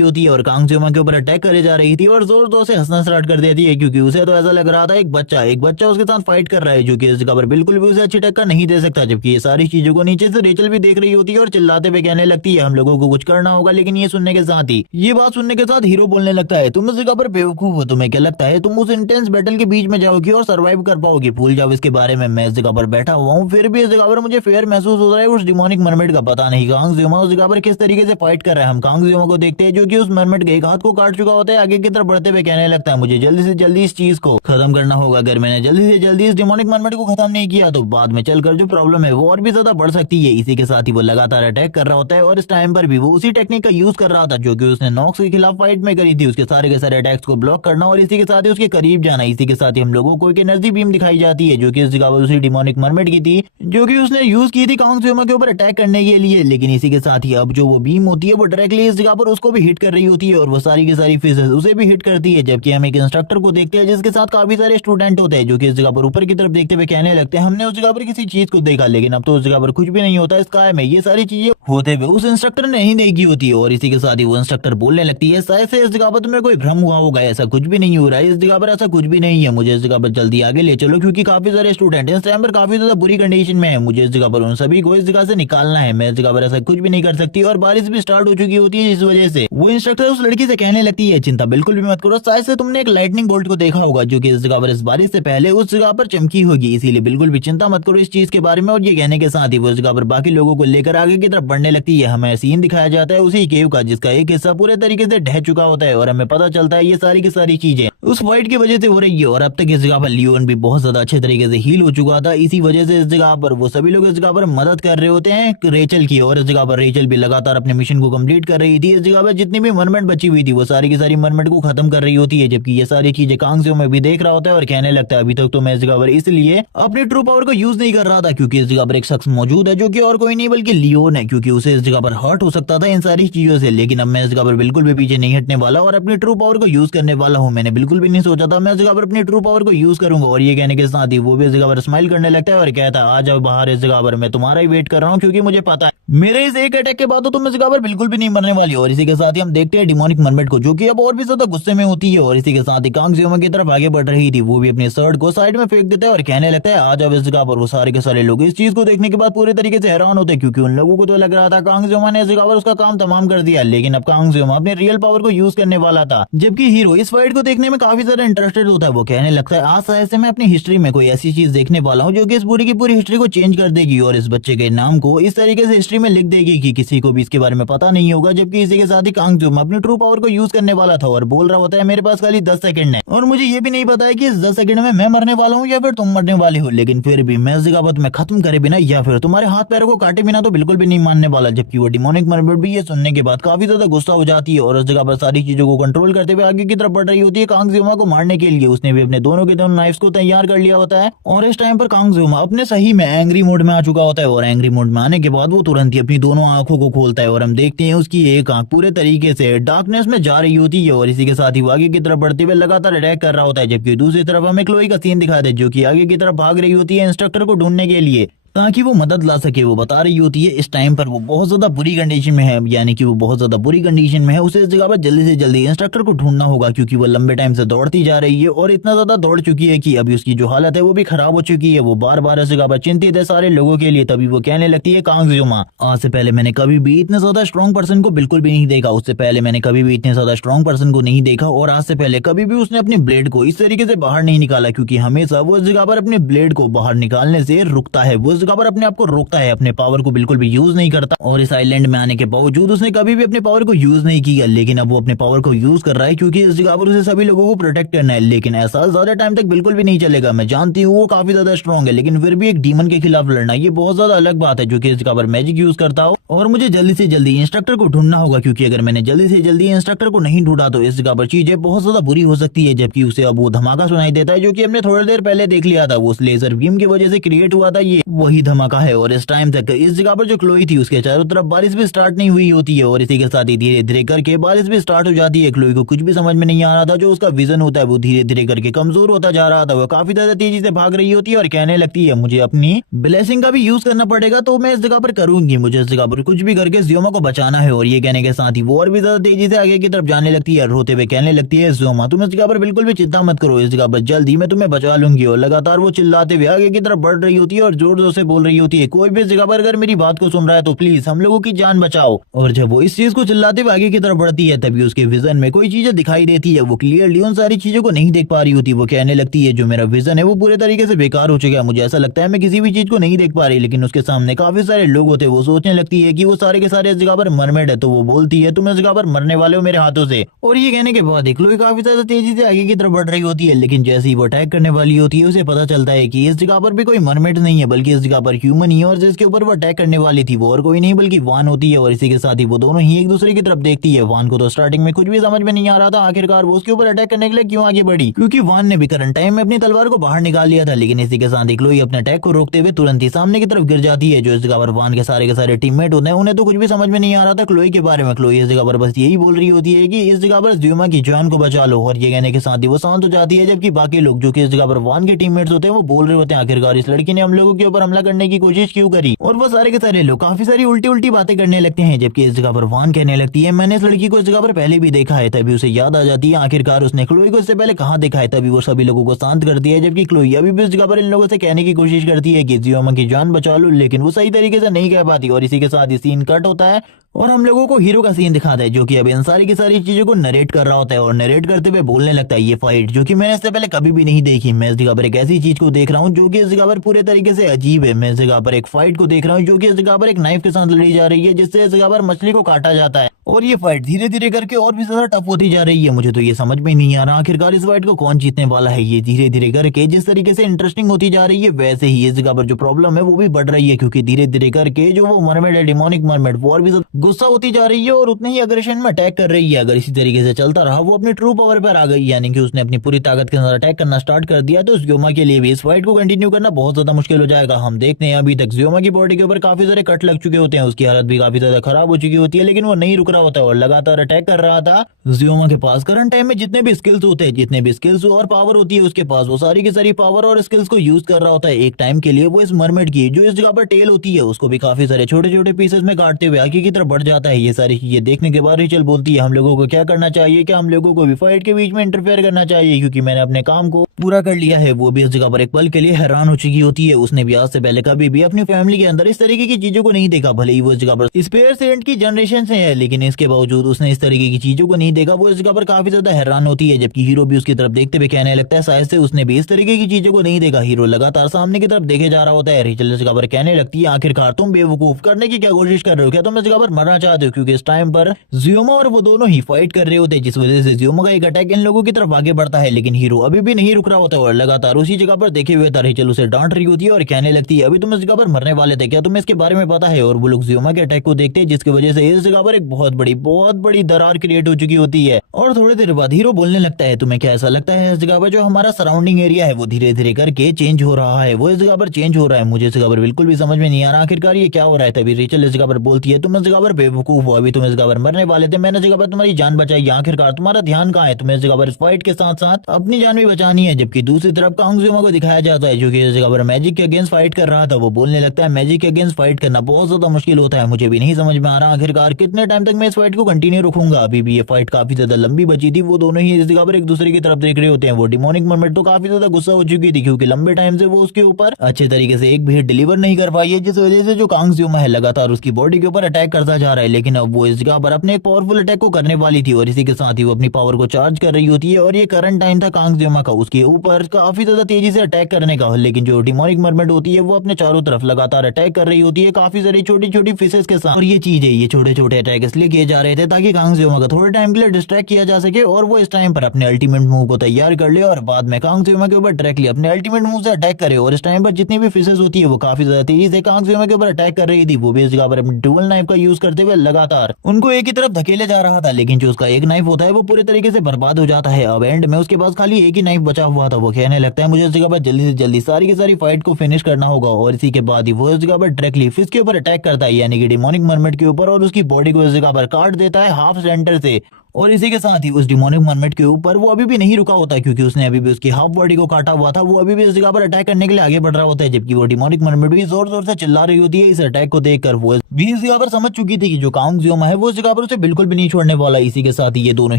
होती है और कांग जियोमा के ऊपर अटैक करे जा रही थी और जोर जोर से हंसना स्टार्ट कर देती है, क्योंकि उसे तो ऐसा लग रहा था एक बच्चा उसके साथ फाइट कर रहा है, जो कि इस जगह पर बिल्कुल भी उसे अच्छी टक्कर नहीं दे सकता। जबकि ये सारी चीजों को नीचे से रेचल भी देख रही होती है और चिल्लाते हुए कहने लगती है हम लोगों को कुछ करना होगा। लेकिन ये सुनने के साथ ही ये बात सुनने के साथ हीरो बोलने लगता है तुम इस जगह पर बेवकूफ हो, तुम्हें क्या लगता है तुम उस इंटेंस बैटल के बीच में जाओगी और सर्वाइव कर पाओगी? भूल जाओ इसके बारे में, मैं इस जगह पर बैठा हुआ हूँ। फिर भी इस जगह पर मुझे फेयर महसूस हो रहा है उस डिमोनिक मरमेड का। पता नहीं कांग जियोमा उस जगह पर किस तरीके से फाइट कर रहा है। हम कांग जियोमा को देखते हैं जो कि उस मरमेड के एक हाथ को काट चुका होता है। आगे की तरफ बढ़ते हुए कहने लगता है मुझे जल्दी से जल्दी इस चीज को खत्म करना होगा। अगर मैंने जल्दी से जल्दी इस डिमोनिक मरमेड को खत्म नहीं किया तो बाद में चलकर जो प्रॉब्लम है वो और भी ज्यादा बढ़ सकती है। इसी के साथ ही वो लगातार अटैक कर रहा होता है और इस टाइम पर भी वो उसी टेक्निक का यूज कर रहा था जो कि उसने नॉक्स के खिलाफ फाइट में करी थी। उसके सारे के सारे अटैक्स को ब्लॉक करना और इसी के साथ ही उसके करीब जाना। इसी के साथ ही हम लोगों को एक एनर्जी बीम दिखाई जाती है जो कि इस जगह पर उसी डिमोनिक मरमेड की थी, जो कि उसने यूज की थी कांग जियोमा के ऊपर अटैक करने के लिए। लेकिन इसी के साथ ही अब जो वो बीम होती है वो डायरेक्टली इस जगह पर उसको भी हिट कर रही होती है और वो सारी की सारी फिजिक्स उसे भी हिट करती है। जबकि हम एक इंस्ट्रक्टर को देखते हैं जिसके साथ काफी सारे स्टूडेंट होते हैं जो कि इस जगह पर ऊपर की तरफ देखते हुए कहने लगते हैं हमने उस जगह पर किसी चीज को देखा लेकिन अब तो उस जगह पर कुछ भी नहीं होता। स्काई में ये सारी चीजें होते हुए उस इंस्ट्रक्टर ने नहीं देखी होती है और इसी के साथ ही वो इंस्ट्रक्टर बोलने लगती है शायद से इस जगह पर तुम्हें कोई भ्रम हुआ होगा, ऐसा कुछ भी नहीं हो रहा है, इस जगह पर ऐसा कुछ भी नहीं है। मुझे इस जगह पर जल्दी आगे ले चलो क्योंकि काफी सारे स्टूडेंट इस टाइम पर काफी ज्यादा बुरी कंडीशन में है। मुझे इस जगह पर उन सभी को इस जगह से निकालना है। मैं इस जगह पर ऐसा कुछ भी नहीं कर सकती और बारिश भी स्टार्ट हो चुकी होती है। इस वजह से वो इंस्ट्रक्टर उस लड़की से कहने लगती है चिंता बिल्कुल भी मत करो, शायद से तुमने एक लाइटनिंग बोल्ट को देखा होगा जो कि इस जगह पर इस बारिश से पहले उस जगह पर चमकी होगी, इसीलिए बिल्कुल भी चिंता मत करो इस चीज के बारे में। और ये कहने के साथ ही वो इस जगह पर बाकी लोगों को लेकर आगे की तरफ बढ़ने लगती है। हमें सीन दिखाया जाता है उसी केव का जिसका एक हिस्सा पूरे तरीके से ढह चुका होता है और हमें पता चलता है ये सारी की सारी चीजें उस फाइट की वजह से हो रही है। और अब तक इस जगह पर लियोन भी बहुत ज्यादा अच्छे तरीके से हील हो चुका था, इसी वजह से इस जगह पर वो सभी लोग इस जगह पर मदद कर रहे होते हैं रेचल की। और इस जगह पर रेचल भी लगातार अपने मिशन को कंप्लीट कर रही थी। इस जगह पर जितनी भी मरमेड बची हुई थी वो सारी की सारी मरमेड को खत्म कर रही होती है। जबकि ये सारी चीजें कांग जियोमा में भी देख रहा होता है और कहने लगता है अभी तक तो मैं इस जगह पर इसलिए अपनी ट्रू पावर को यूज नहीं कर रहा था क्योंकि इस जगह पर एक शख्स मौजूद है जो कि और कोई नहीं बल्कि लियोन है, क्योंकि उसे इस जगह पर हर्ट हो सकता था इन सारी चीजों से। लेकिन अब मैं इस जगह पर बिल्कुल भी पीछे नहीं हटने वाला और अपनी ट्रू पावर को यूज करने वाला हूँ। मैंने बिल्कुल भी नहीं सोचा था मैं इस जगह पर अपनी ट्रू पावर को यूज करूंगा। और ये कहने के साथ ही वो भी इस जगह पर स्माइल करने लगता है और कहता है आ जाओ बाहर, इस जगह पर मैं तुम्हारा ही वेट कर रहा हूँ क्योंकि मुझे पता है मेरे इस एक अटैक के बाद तो तुम इस जगह पर बिल्कुल भी नहीं मरने वाली। और इसी के साथ ही हम देखते हैं डिमोनिक मरमेड को जो कि अब और भी ज्यादा गुस्से में होती है और इसी के साथ ही कांग जियोमा की तरफ आगे बढ़ रही थी। वो भी अपने शर्ट को साइड में फेंक देता है और कहने लगता है आ जाओ इस जगह पर। वो सारे के सारे लोग इस चीज को देखने के बाद पूरे तरीके से हैरान होते हैं क्योंकि उन लोगों को तो लग रहा था कांग जियोमा ने इस जगह पर उसका काम तमाम कर दिया, लेकिन अब कांग जियोमा अपने रियल पावर को यूज करने वाला था। जबकि हीरो इस फाइट को देखने में काफी ज्यादा इंटरेस्टेड होता है। वो कहने लगता है आज शायद से मैं अपनी हिस्ट्री में कोई ऐसी चीज देखने वाला हूँ जो कि इस पूरी की पूरी हिस्ट्री को चेंज कर देगी और इस बच्चे के नाम को इस तरीके से हिस्ट्री में लिख देगी कि किसी को भी इसके बारे में पता नहीं होगा। जबकि इसी के साथ ही कांग जियोमा अपनी ट्रू पावर को यूज करने वाला था और बोल रहा होता है मेरे पास खाली 10 सेकंड है और मुझे ये भी नहीं पता है कि इस 10 सेकंड में मैं मरने वाला हूँ या फिर तुम मरने वाले हो, लेकिन फिर भी मैं इस जगह पर तुम्हें खत्म करे बिना या फिर तुम्हारे हाथ पैरों को काटे बिना तो बिल्कुल भी नहीं मानने वाला। जबकि वो डिमोनिक मरमेड भी ये सुनने के बाद काफी ज्यादा गुस्सा हो जाती है और उस जगह पर सारी चीजों को कंट्रोल करते हुए आगे की तरफ बढ़ रही होती है कांग जियोमा को मारने के लिए। उसने भी अपने दोनों के दोनों नाइफ्स को तैयार कर लिया होता है और इस टाइम पर कांग जियोमा अपने सही में एंग्री मोड में आ चुका होता है। और एंग्री मोड में आने के बाद वो तुरंत ही अपनी दोनों आंखों को खोलता है और हम देखते हैं उसकी एक आंख पूरे तरीके से डार्कनेस में जा रही होती है और इसी के साथ ही वो आगे की तरफ बढ़ते हुए लगातार अटैक कर रहा होता है। जबकि दूसरी तरफ हमें क्लोई का सीन दिखा दे जो कि आगे की तरफ भाग रही होती है इंस्ट्रक्टर को ढूंढने के लिए ताकि वो मदद ला सके। वो बता रही होती है इस टाइम पर वो बहुत ज्यादा बुरी कंडीशन में है, यानी कि वो बहुत ज्यादा बुरी कंडीशन में है। उसे इस जगह पर जल्दी से जल्दी इंस्ट्रक्टर को ढूंढना होगा क्योंकि वो लंबे टाइम से दौड़ती जा रही है और इतना ज्यादा दौड़ चुकी है कि अभी उसकी जो हालत है वो भी खराब हो चुकी है। वो बार बार इस जगह पर चिंतित है सारे लोगों के लिए। तभी वो कहने लगती है कांग जियोमा आज से पहले मैंने कभी भी इतने ज्यादा स्ट्रॉन्ग पर्सन को बिल्कुल भी नहीं देखा, उससे पहले मैंने कभी भी इतने ज्यादा स्ट्रॉन्ग पर्सन को नहीं देखा और आज से पहले कभी भी उसने अपने ब्लेड को इस तरीके से बाहर नहीं निकाला क्योंकि हमेशा वो इस जगह पर अपने ब्लेड को बाहर निकालने से रुकता है। वो इस जगह पर अपने आप को रोकता है, अपने पावर को बिल्कुल भी यूज नहीं करता और इस आइलैंड में आने के बावजूद उसने कभी भी अपने पावर को यूज नहीं किया। लेकिन अब वो अपने पावर को यूज कर रहा है क्योंकि इस जगह पर उसे सभी लोगों को प्रोटेक्ट करना है। लेकिन ऐसा ज्यादा टाइम तक बिल्कुल भी नहीं चलेगा। मैं जानती हूँ वो काफी ज्यादा स्ट्रॉन्ग है लेकिन फिर भी एक डीमन के खिलाफ लड़ना ये बहुत ज्यादा अलग बात है जो कि इस जगह पर मैजिक यूज करता हो और मुझे जल्दी से जल्दी इंस्ट्रक्टर को ढूंढना होगा क्योंकि अगर मैंने जल्दी से जल्दी इंस्ट्रक्टर को नहीं ढूंढा तो इस जगह पर चीजें बहुत ज्यादा बुरी हो सकती है। जबकि उसे अब वो धमाका सुनाई देता है जो कि हमने थोड़ी देर पहले देख लिया था, वो उस लेजर बीम की वजह से क्रिएट हुआ था। ये वही धमाका है और इस टाइम तक इस जगह पर जो क्लोई थी उसके चारों तरफ बारिश भी स्टार्ट नहीं हुई होती है और इसी के साथ ही धीरे धीरे करके बारिश भी स्टार्ट हो जाती है। क्लोई को कुछ भी समझ में नहीं आ रहा था, जो उसका विजन होता है वो धीरे धीरे करके कमजोर होता जा रहा था। वो काफी ज्यादा तेजी से भाग रही होती है और कहने लगती है मुझे अपनी ब्लेसिंग का भी यूज करना पड़ेगा, तो मैं इस जगह पर करूंगी, मुझे इस जगह पर कुछ भी करके ज़ियोमा को बचाना है। और ये कहने के साथ ही वो और भी ज्यादा तेजी से आगे की तरफ जाने लगती है, रोते हुए कहने लगती है ज़ियोमा तुम इस जगह पर बिल्कुल भी चिंता मत करो, इस जगह पर जल्दी मैं तुम्हें बचा लूंगी। और लगातार वो चिल्लाते हुए आगे की तरफ बढ़ रही होती है और जोर जोर से बोल रही होती है कोई भी इस जगह पर अगर मेरी बात को सुन रहा है तो प्लीज हम लोगों की जान बचाओ। और जब वो इस चीज को चिल्लाते हुए आगे की तरफ बढ़ती है तभी उसके विजन में कोई चीजें दिखाई देती है। वो क्लियरली उन सारी चीजों को नहीं देख पा रही होती। वो कहने लगती है जो मेरा विजन है वो पूरे तरीके से बेकार हो चुका है, मुझे ऐसा लगता है मैं किसी भी चीज को नहीं देख पा रही। लेकिन उसके सामने काफी सारे लोग होते हैं, वो सोचने लगती है कि वो सारे के सारे इस जगह पर मरमेड है, तो वो बोलती है तुम इस जगह पर मरने वाले हो मेरे हाथों से। और ये कहने के बाद क्लोई काफी ज्यादा तेजी से आगे की तरफ बढ़ रही होती है, लेकिन जैसे ही वो अटैक करने वाली होती है उसे पता चलता है कि इस जगह पर भी कोई मरमेड नहीं है बल्कि इस जगह पर ह्यूमन ही है, और जिसके ऊपर वो अटैक करने वाली थी वो और कोई नहीं बल्कि वान होती है। और इसी के साथ ही वो दोनों ही एक दूसरे की तरफ देखती है। वान को तो स्टार्टिंग में कुछ भी समझ में नहीं आ रहा था आखिरकार वो उसके ऊपर अटैक करने के लिए क्यों आगे बढ़ी, क्योंकि वान ने भी करंट टाइम में अपनी तलवार को बाहर निकाल लिया था। लेकिन इसी के साथ क्लोई अपने अटैक को रोकते हुए तुरंत ही सामने की तरफ गिर जाती है। जो इस जगह पर वान के सारे टीममेट होते हैं उन्हें तो कुछ भी समझ में नहीं आ रहा था क्लोई के बारे में। क्लोई इस जगह पर बस यही बोल रही होती है कि इस जगह पर ज़ियोमा की जान को बचा लो, और ये कहने के साथ ही वो शांत हो जाती है। जबकि बाकी लोग जो कि इस जगह पर वान के टीममेट्स होते हैं वो बोल रहे होते हैं आखिरकार इस लड़की ने हम लोगों के ऊपर हमला करने की कोशिश क्यों करी, और वो सारे के सारे लोग काफी सारी उल्टी उल्टी बातें करने लगते हैं। जबकि इस जगह पर वान कहने लगती है मैंने इस लड़की को इस जगह पर पहले भी देखा है। तभी उसे याद आ जाती है आखिरकार उसने क्लोई को इससे पहले कहाँ देखा है। तभी वो सभी लोगों को शांत करती है। जबकि क्लोई अभी भी इस जगह पर इन लोगों से कहने की कोशिश करती है कि ज़ियोमा की जान बचा लो, लेकिन वो सही तरीके से नहीं कह पाती। और इसी के साथ ही सीन कट होता है और हम लोगों को हीरो का सीन दिखाता है जो कि अब इन सारी की सारी चीजों को नरेट कर रहा होता है। और नरेट करते हुए बोलने लगता है ये फाइट जो कि मैंने इससे पहले कभी भी नहीं देखी, मैं इस जगह पर एक ऐसी चीज को देख रहा हूँ जो कि इस जगह पर पूरे तरीके से अजीब है। मैं इस जगह पर एक फाइट को देख रहा हूँ जो कि इस जगह पर एक नाइफ के साथ लड़ी जा रही है जिससे इस जगह पर मछली को काटा जाता है। और ये फाइट धीरे धीरे करके और भी ज्यादा टफ होती जा रही है। मुझे तो ये समझ में नहीं आ रहा आखिरकार इस फाइट को कौन जीतने वाला है। ये धीरे धीरे करके जिस तरीके से इंटरेस्टिंग होती जा रही है वैसे ही इस जगह पर जो प्रॉब्लम है वो भी बढ़ रही है, क्योंकि धीरे धीरे करके जो वो मरमेड है डिमोनिक मरमेड वो और भी गुस्सा होती जा रही है और उतने ही अग्रेशन में अटैक कर रही है। अगर इसी तरीके से चलता रहा वो अपनी ट्रू पावर पर आ गई, यानी कि उसने अपनी पूरी ताकत के साथ अटैक करना स्टार्ट कर दिया, तो ज़ियोमा के लिए भी इस फाइट को कंटिन्यू करना बहुत ज्यादा मुश्किल हो जाएगा। हम देखते हैं अभी तक ज़ियोमा की बॉडी के ऊपर काफी सारे कट लग चुके होते हैं, उसकी हालत भी काफी ज्यादा खराब हो चुकी होती है, लेकिन वो नहीं रुक रहा होता है और लगातार अटैक कर रहा था। ज़ियोमा के पास करंट टाइम में जितने भी स्किल्स होते हैं, जितने भी स्किल्स और पावर होती है उसके पास, वो सारी की सारी पावर और स्किल्स को यूज कर रहा होता है एक टाइम के लिए। वो इस मरमेड की जो इस जगह पर टेल होती है उसको भी काफी सारे छोटे छोटे पीसेस में काटते हुए आगे की तरफ बढ़ जाता है। ये सारी चीजें देखने के बाद रिचल बोलती है हम लोगों को क्या करना चाहिए, क्या हम लोगों को भी फाइट के बीच में इंटरफेयर करना चाहिए, क्योंकि मैंने अपने काम को पूरा कर लिया है। वो भी इस जगह पर एक पल के लिए हैरान हो चुकी होती है। उसने भी आज से पहले कभी भी अपनी फैमिली के अंदर इस तरीके की चीजों को नहीं देखा, भले ही वो इस जगह पर स्पेयर सेंट की जनरेशन से है, लेकिन इसके बावजूद उसने इस तरीके की चीजों को नहीं देखा। वो इस जगह पर काफी ज्यादा हैरान होती है, जबकि हीरो भी उसकी तरफ देखते हुए कहने लगता है शायद से उसने भी इस तरीके की चीजों को नहीं देखा। हीरो लगातार सामने की तरफ देखे जा रहा होता है। रेचल इस जगह पर कहने लगती है आखिरकार तुम बेवकूफ करने की क्या कोशिश कर रहे हो, क्या तुम इस जगह पर मरना चाहते हो, क्योंकि इस टाइम पर ज़ियोमा और वो दोनों ही फाइट कर रहे होते हैं, जिस वजह से ज़ियोमा का एक अटैक इन लोगों की तरफ आगे बढ़ता है। लेकिन हीरो अभी भी नहीं रुक रहा होता है और लगातार उसी जगह पर देखे हुए था। रेचल उसे डांट रही होती है और कहने लगती है अभी तुम इस जगह पर मरने वाले थे, क्या तुम्हें इसके बारे में पता है। और वो लोग ज़ियोमा के अटैक को देखते हैं जिसकी वजह से इस जगह पर एक बहुत बड़ी दरार क्रिएट हो चुकी होती है। और थोड़ी देर बाद हीरो बोलने लगता है तुम्हें क्या ऐसा लगता है इस जगह पर जो हमारा सराउंडिंग एरिया है वो धीरे धीरे करके चेंज हो रहा है, वो इस जगह पर चेंज हो रहा है, मुझे इस जगह पर बिल्कुल भी समझ में नहीं आ रहा आखिरकार ये क्या हो रहा है। तभी रेचल इस जगह पर बोलती है तुम इस जगह पर बेवकूफ हो, अभी तुम इस जगह पर मरने वाले थे, मैंने इस जगह पर तुम्हारी जान बचाई, आखिरकार तुम्हारा ध्यान कहाँ है, तुम्हें इस जगह पर इस फाइट के साथ साथ अपनी जान भी बचानी है। जबकि दूसरी तरफ कांग ज़ियोमा को दिखाया जाता है जो कि इस जगह पर मैजिक के अगेंस्ट फाइट कर रहा था। वो बोलने लगता है मैजिक के अगेंस्ट फाइट करना बहुत ज्यादा मुश्किल होता है, मुझे भी नहीं समझ में आ रहा आखिरकार कितने टाइम तक मैं इस फाइट को कंटिन्यू रखूंगा। अभी भी ये फाइट काफी ज्यादा लंबी बची थी। वो दोनों ही इस जगह पर एक दूसरे की तरफ देख रहे होते हैं। वो डिमोनिक मरमेड तो काफी ज्यादा गुस्सा हो चुकी थी क्योंकि लंबे टाइम से वो उसके ऊपर अच्छे तरीके से एक भी हिट डिलीवर नहीं कर पाई है, जिस वजह से जो कांग ज़ियोमा है लगातार उसकी बॉडी के ऊपर अटैक करता जा रहा है। लेकिन अब वो इस जगह पर अपने एक पावरफुल अटैक को करने वाली थी और इसी के साथ ही वो अपनी पावर को चार्ज कर रही होती है। और ये करंट टाइम था कांग ज़ियोमा का उसके ऊपर काफी ज्यादा तेजी से अटैक करने का। लेकिन जो डिमोनिक मरमेड होती है वो अपने चारों तरफ लगातार अटैक कर रही होती है काफी सारी छोटी छोटी फिशेस के साथ। और ये चीज है, ये छोटे छोटे अटैक इसलिए किए जा रहे थे ताकि कांग ज़ियोमा का थोड़े टाइम के लिए डिस्ट्रैक्ट किया जा सके और वो इस टाइम पर अपने अल्टीमेट मूव को तैयार कर ले और बाद में कांग त्सुयुमा के ऊपर डायरेक्टली अपने अल्टीमेट मूव से अटैक करे। और इस टाइम पर जितनी भी फिशेस होती है वो काफी ज्यादा तेजी से कांग त्सुयुमा के ऊपर अटैक कर रही थी। वो भी इस जगह पर अपनी डुअल नाइफ का यूज करते हुए लगातार उनको एक ही तरफ धकेले जा रहा था, लेकिन जो उसका एक नाइफ होता है वो पूरे तरीके से बर्बाद हो जाता है। अब एंड में उसके पास खाली एक ही नाइफ बचा हुआ था। वो कहने लगता है मुझे इस जगह पर जल्दी से जल्दी सारी की सारी फाइट को फिनिश करना होगा और इसी के बाद ही वो इस जगह पर डायरेक्टली फिश के ऊपर अटैक करता है, यानी कि डिमोनिक मरमेड के ऊपर, और उसकी बॉडी को इस जगह पर काट देता है हाफ सेंटर से। और इसी के साथ ही उस डिमोनिक मरमेड के ऊपर वो अभी भी नहीं रुका होता, क्योंकि उसने अभी भी उसकी हाफ बॉडी को काटा हुआ था। वो अभी भी इस जगह पर अटैक करने के लिए आगे बढ़ रहा होता है, जबकि वो डिमोनिक मरमेड भी जोर जोर से चिल्ला रही होती है। इस अटैक को देखकर वो भी इस जगह पर समझ चुकी थी कि जो कांग त्सुयुमा है वो इस जगह पर उसे बिल्कुल भी नहीं छोड़ने वाला। इसी के साथ ही ये दोनों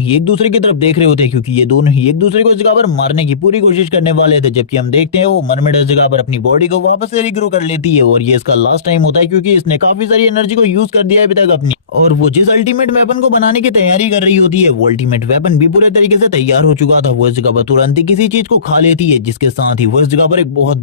ही एक दूसरे की तरफ देख रहे होते हैं, क्योंकि ये दोनों ही एक दूसरे को इस जगह पर मारने की पूरी कोशिश करने वाले थे। जबकि हम देखते हैं वो मरमेड इस जगह पर अपनी बॉडी को वापस से रिग्रो कर लेती है और ये इसका लास्ट टाइम होता है, क्योंकि इसने काफी सारी एनर्जी को यूज कर दिया है अभी तक अपनी। और वो जिस अल्टीमेट वेपन को बनाने की तैयारी कर रही होती है वो अल्टीमेट वेपन भी पूरे तरीके से तैयार हो चुका था। वो इस जगह पर तुरंत ही किसी चीज को खा लेती है, जिसके साथ ही वो इस जगह पर एक बहुत